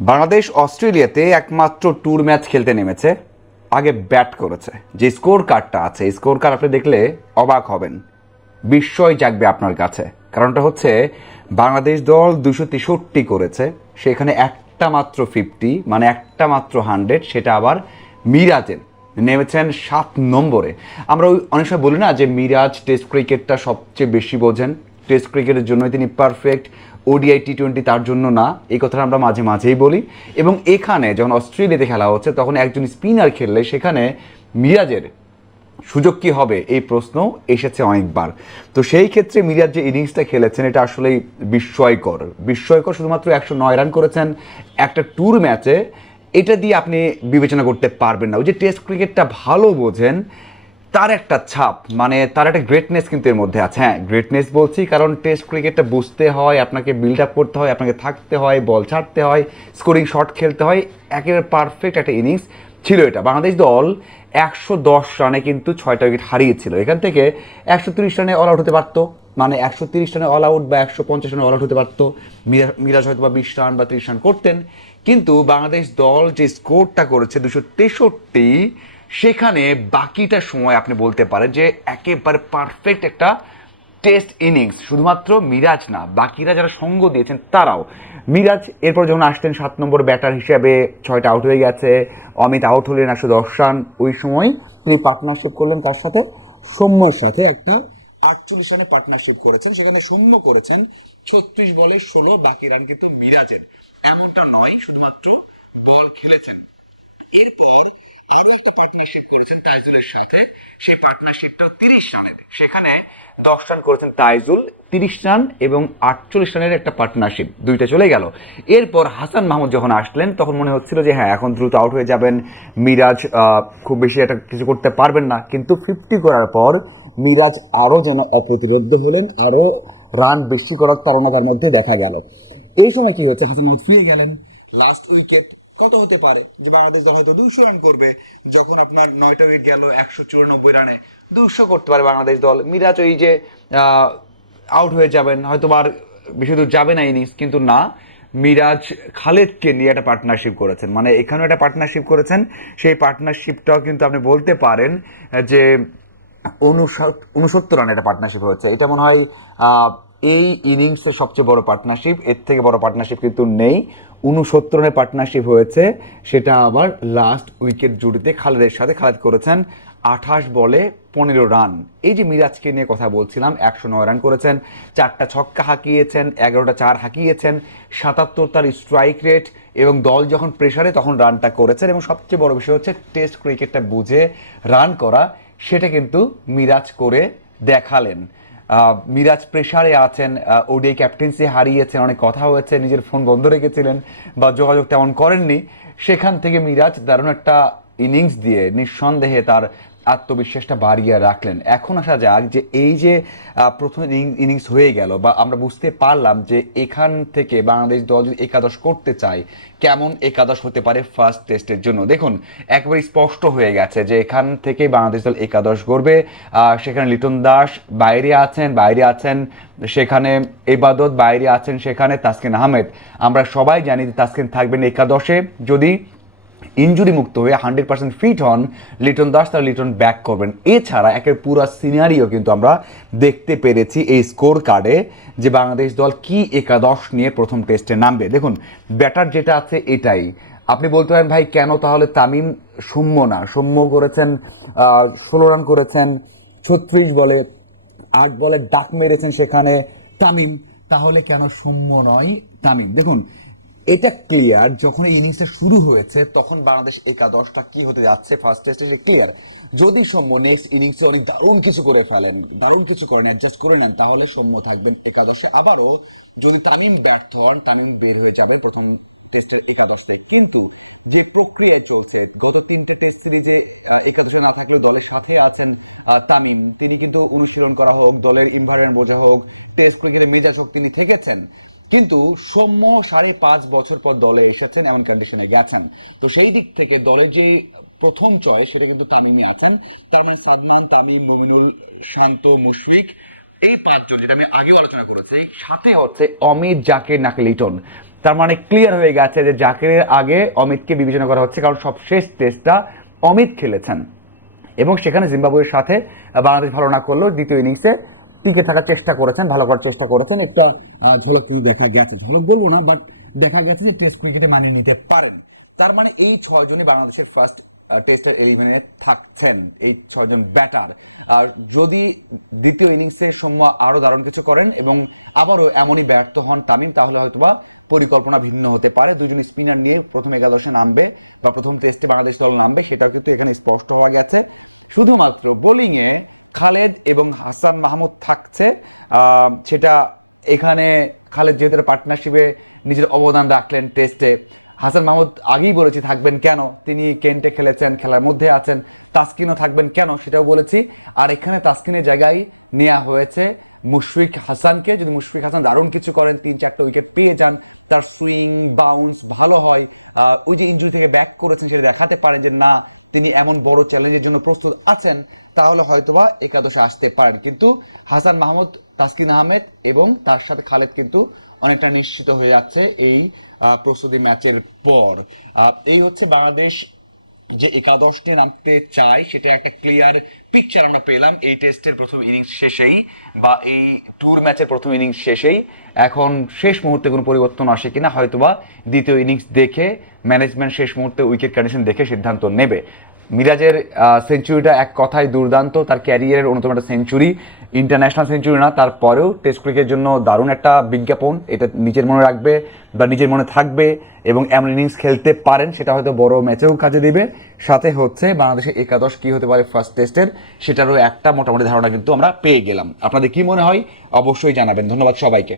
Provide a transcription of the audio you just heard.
বাংলাদেশ অস্ট্রেলিয়াতে একমাত্র tour match খেলতে নেমেছে, আগে ব্যাট করেছে। যে স্কোর কার্ডটা আছে, স্কোর কার্ড আপনি দেখলে অবাক হবেন, বিস্ময় জাগবে আপনার কাছে। কারণটা হচ্ছে বাংলাদেশ দল 263 করেছে, সেখানে একটা মাত্র 50, মানে একটা মাত্র 100, সেটা আবার মিরাজের নেমেছেন 7 নম্বরে। আমরা ওই অনেক সময় বলি না যে মিরাজ টেস্ট ক্রিকেটটা সবচেয়ে বেশি বোঝেন, টেস্ট ক্রিকেটের জন্যই তিনি পারফেক্ট, ওডিআই টি20 তার জন্য না, এই কথাটা আমরা মাঝে মাঝেই বলি। এবং এখানে যখন অস্ট্রেলিয়াতে খেলা হচ্ছে তখন একজন স্পিনার খেললে সেখানে মিরাজের সুযোগ কি হবে, এই প্রশ্ন এসেছে অনেকবার। তো সেই ক্ষেত্রে মিরাজ যে ইনিংসটা খেলেছেন এটা আসলেই বিস্ময়কর। বিস্ময়কর শুধুমাত্র 109 রান করেছেন একটা ট্যুর ম্যাচে, এটা দিয়ে আপনি বিবেচনা করতে পারবেন না। ওই যে টেস্ট ক্রিকেটটা ভালো বোঝেন তার একটা ছাপ, মানে তার একটা গ্রেটনেস কিন্তু এর মধ্যে আছে। হ্যাঁ, গ্রেটনেস বলছি কারণ টেস্ট ক্রিকেটটা বুঝতে হয়, আপনাকে বিল্ড আপ করতে হয়, আপনাকে থাকতে হয়, বল ছাড়তে হয়, স্কোরিং শট খেলতে হয়। একেবারে পারফেক্ট একটা ইনিংস ছিল এটা। বাংলাদেশ দল 110 রানে কিন্তু 6টা উইকেট হারিয়েছিল। এখান থেকে 130 রানে অল আউট হতে পারতো, মানে 130 রানে অল আউট বা 150 রানে অল আউট হতে পারতো। মিরাজ হয়তো বা 20 রান বা 30 রান করতেন, কিন্তু বাংলাদেশ দল যে স্কোরটা করেছে 263, সেখানে বাকিটা সময় আপনি বলতে পারেন যে একেবারে পারফেক্ট একটা টেস্ট ইনিংস। শুধুমাত্র মিরাজ না, বাকিরা যারা সঙ্গ দিয়েছেন তারাও। মিরাজ এরপর যখন আসতেন 7 নম্বর ব্যাটার হিসেবে, 6টা আউট হয়ে গেছে, অমিত আউট হলেন 110 রান। ওই সময় তিনি পার্টনারশিপ করলেন কার সাথে? সৌম্যর সাথে একটা 48 রানে পার্টনারশিপ করেছেন। সেখানে সৌম্য করেছেন 36 বলে 16, বাকি রান কিন্তু মিরাজের। এমনটা নয় শুধুমাত্র বল খেলেছেন। এরপর আরো একটা পার্টনারশিপ করেছেন তাইজুলের সাথে, সেই পার্টনারশিপটাও 30 রানের। সেখানে 10 রান করেছেন তাইজুল, 30 রান এবং 48 রানের একটা পার্টনারশিপ, দুইটা চলে গেল। এরপর হাসান মাহমুদ যখন আসলেন তখন মনে হচ্ছিল যে হ্যাঁ এখন দ্রুত আউট হয়ে যাবেন, মিরাজ খুব বেশি একটা কিছু করতে পারবেন না। কিন্তু 50 করার পর মিরাজ আরও যেন অপ্রতিরোধ্য হলেন, আরও রান বেশি করার তাড়না তার মধ্যে দেখা গেল। এই সময় কি হচ্ছে, হাসান মাহমুদ ফিরে গেলেন। লাস্ট উইকেট কত হতে পারে যে বাংলাদেশ দল হয়তো 200 রান করবে, যখন আপনার 9টা উইকেট গেল 194 রানে 200 করতে পারে বাংলাদেশ দল। মিরাজ ওই যে আউট হয়ে যাবেন, হয়তো আর বেশি দূর যাবে না ইনিংস, কিন্তু না, মিরাজ খালেদকে নিয়ে একটা পার্টনারশিপ করেছেন, মানে এখানেও একটা পার্টনারশিপ করেছেন। সেই পার্টনারশিপটাও কিন্তু আপনি বলতে পারেন যে 69 রানে একটা পার্টনারশিপ হয়েছে। এটা মনে হয় এই ইনিংসের সবচেয়ে বড় পার্টনারশিপ, এর থেকে বড় পার্টনারশিপ কিন্তু নেই। 69 রানের পার্টনারশিপ হয়েছে, সেটা আবার লাস্ট উইকেট জুটিতে খালেদের সাথে। খালেদ করেছেন 28 বলে 15 রান। এই যে মিরাজকে নিয়ে কথা বলছিলাম, 109 রান করেছেন, 4টা ছক্কা হাঁকিয়েছেন, 11টা চার হাঁকিয়েছেন, 77 তার স্ট্রাইক রেট, এবং দল যখন প্রেসারে তখন রানটা করেছেন। এবং সবচেয়ে বড় বিষয় হচ্ছে টেস্ট ক্রিকেটটা বুঝে রান করা, সেটা কিন্তু মিরাজ করে দেখালেন। মিরাজ প্রেসারে আছেন, ওডিআই ক্যাপ্টেন্সি হারিয়েছেন, অনেক কথা হয়েছে, নিজের ফোন বন্ধ রেখেছিলেন বা যোগাযোগ তেমন করেননি। সেখান থেকে মিরাজ দারুণ একটা ইনিংস দিয়ে নিঃসন্দেহে তার আত্মবিশ্বাসটা বাড়িয়ে রাখলেন। এখন আসা যাক যে এই যে প্রথম ইনিংস হয়ে গেল, বা আমরা বুঝতে পারলাম যে এখান থেকে বাংলাদেশ দল যদি একাদশ করতে চায়, কেমন একাদশ হতে পারে ফার্স্ট টেস্টের জন্য। দেখুন, একেবারে স্পষ্ট হয়ে গেছে যে এখান থেকে বাংলাদেশ দল একাদশ গড়বে। সেখানে লিটন দাস বাইরে আছেন সেখানে ইবাদত, বাইরে আছেন সেখানে তাসকিন আহমেদ। আমরা সবাই জানি যে তাসকিন থাকবেন একাদশে। যদি ইনজুরি মুক্ত হয়ে 100% ফিট হন লিটন দাস, তাহলে লিটন ব্যাক করবেন। এছাড়া একের পুরো সিনারিও কিন্তু আমরা দেখতে পেরেছি এই স্কোর কার্ডে, যে বাংলাদেশ দল কি একাদশ নিয়ে প্রথম টেস্টে নামবে। দেখুন, ব্যাটার যেটা আছে এটাই। আপনি বলতে পারেন ভাই কেন তাহলে তামিম সৌম্য না? সৌম্য করেছেন 16 রান করেছেন 36 বলে 8 বলে ডাক মেরেছেন সেখানে তামিম, তাহলে কেন সৌম্য নয় তামিম? দেখুন, এটা ক্লিয়ার, যখন এই ইনিংসটা শুরু হয়েছে তখন বাংলাদেশ একাদশটা কি হতে যাচ্ছে ফার্স্ট টেস্টে ক্লিয়ার। যদি সৌম্য নেক্সট ইনিংসে অনেক দারুণ কিছু করে ফেলেন, দারুণ কিছু করেন, অ্যাডজাস্ট করে নেন, তাহলে সৌম্য থাকবেন একাদশে। আবারও যদি তামিম ব্যর্থ হন, তামিম বের হয়ে যাবে প্রথম টেস্টের একাদশে। কিন্তু যে প্রক্রিয়া চলছে, গত 3টে টেস্ট সিরিজে একাদশে না থাকলেও দলের সাথে আছেন তামিম, তিনি কিন্তু অনুশীলন করা হোক, দলের ইনভারনমেন্ট বোঝা হোক, টেস্ট ক্রিকেটে মেজাজ হোক, তিনি থেকেছেন। কিন্তু সৌম্য 5.5 বছর পর দলে এসেছেন, এমন কন্ডিশনে গেছেন। তো সেই দিক থেকে দলের যে প্রথম চয়েস সেটা কিন্তু তামিমই আছেন। তার মানে সাদমান, তামিম, মুমিনুল, শান্ত, মুশফিক, এই পাঁচজন যেটা আমি আগেও আলোচনা করেছি, সাথে হচ্ছে অমিত, জাকির, নাকি লিটন। তার মানে ক্লিয়ার হয়ে গেছে যে জাকিরের আগে অমিতকে বিবেচনা করা হচ্ছে, কারণ সবশেষ টেস্টটা অমিত খেলেছেন এবং সেখানে জিম্বাবুয়ের সাথে বাংলাদেশ ভালো না করলেও দ্বিতীয় ইনিংসে টিকে থাকার চেষ্টা করেছেন, ভালো করার চেষ্টা করেছেন। একটা ঝলক কিন্তু দেখা গেছে, ঝলক বলবো না, বাট দেখা গেছে যে টেস্ট ক্রিকেটে মানিয়ে নিতে পারেন। তার মানে এই ছয়জনই বাংলাদেশের ফার্স্ট টেস্টের ইলেভেনে থাকছেন, এই ছয়জন ব্যাটার। আর যদি দ্বিতীয় ইনিংসের সময় আরো দারুণ কিছু করেন এবং আবারও এমনই ব্যর্থ হন তামিম, তাহলে হয়তোবা পরিকল্পনা ভিন্ন হতে পারে। দুজন স্পিনার নিয়ে প্রথম একাদশে নামবে বা প্রথম টেস্টে বাংলাদেশ দল নামবে, সেটা কিন্তু এখানে স্পষ্ট হওয়া যাচ্ছে। শুধুমাত্র বোলিং এ খালেদ এবং হাসান মাহমুদ থাকছে, সেটা এখানে খালেদ যেহেতু পার্টনারশিপে নিজের অবদান রাখছেন টেস্টে। হাসান মাহমুদ আগেই বলেছেন থাকবেন কেন, তিনি টেন্টে খেলেছেন, খেলার মধ্যে আছেন। তাসকিনও থাকবেন কেন সেটাও বলেছি। আর এখানে তাসকিনের জায়গায় নেওয়া হয়েছে মুশফিক হাসানকে। যদি মুশফিক হাসান দারুণ কিছু করেন, 3-4টা উইকেট পেয়ে যান, তার সুইং বাউন্স ভালো হয়, ওই যে ইনজুরি থেকে ব্যাক করেছেন সেটা দেখাতে পারেন যে না তিনি এমন বড় চ্যালেঞ্জের জন্য প্রস্তুত আছেন, তাহলে হয়তোবা একাদশে আসতে পারেন। কিন্তু হাসান মাহমুদ, তাসকিন আহমেদ এবং তার সাথে খালেদ কিন্তু অনেকটা নিশ্চিত হয়ে যাচ্ছে এই প্রস্তুতি ম্যাচের পর। এই হচ্ছে বাংলাদেশ যে একাদশে নামতে চাই, সেটা একটা ক্লিয়ার পিকচার আমরা পেলাম এই টেস্টের প্রথম ইনিংস শেষেই বা এই ট্যুর ম্যাচের প্রথম ইনিংস শেষেই। এখন শেষ মুহূর্তে কোনো পরিবর্তন আসে কিনা হয়তোবা দ্বিতীয় ইনিংস দেখে ম্যানেজমেন্ট শেষ মুহূর্তে উইকেট কন্ডিশন দেখে সিদ্ধান্ত নেবে। মিরাজের সেঞ্চুরিটা এক কথায় দুর্দান্ত, তার ক্যারিয়ারের অন্যতম একটা সেঞ্চুরি, ইন্টারন্যাশনাল সেঞ্চুরি না, তারপরেও টেস্ট ক্রিকেটের জন্য দারুণ একটা বিজ্ঞাপন। এটা নিজের মনে রাখবে বা নিজের মনে থাকবে এবং এমন ইনিংস খেলতে পারেন সেটা হয়তো বড় ম্যাচেও কাজে দিবে। সাথে হচ্ছে বাংলাদেশের একাদশ কি হতে পারে ফার্স্ট টেস্টের, সেটারও একটা মোটামুটি ধারণা কিন্তু আমরা পেয়ে গেলাম। আপনাদের কি মনে হয় অবশ্যই জানাবেন। ধন্যবাদ সবাইকে।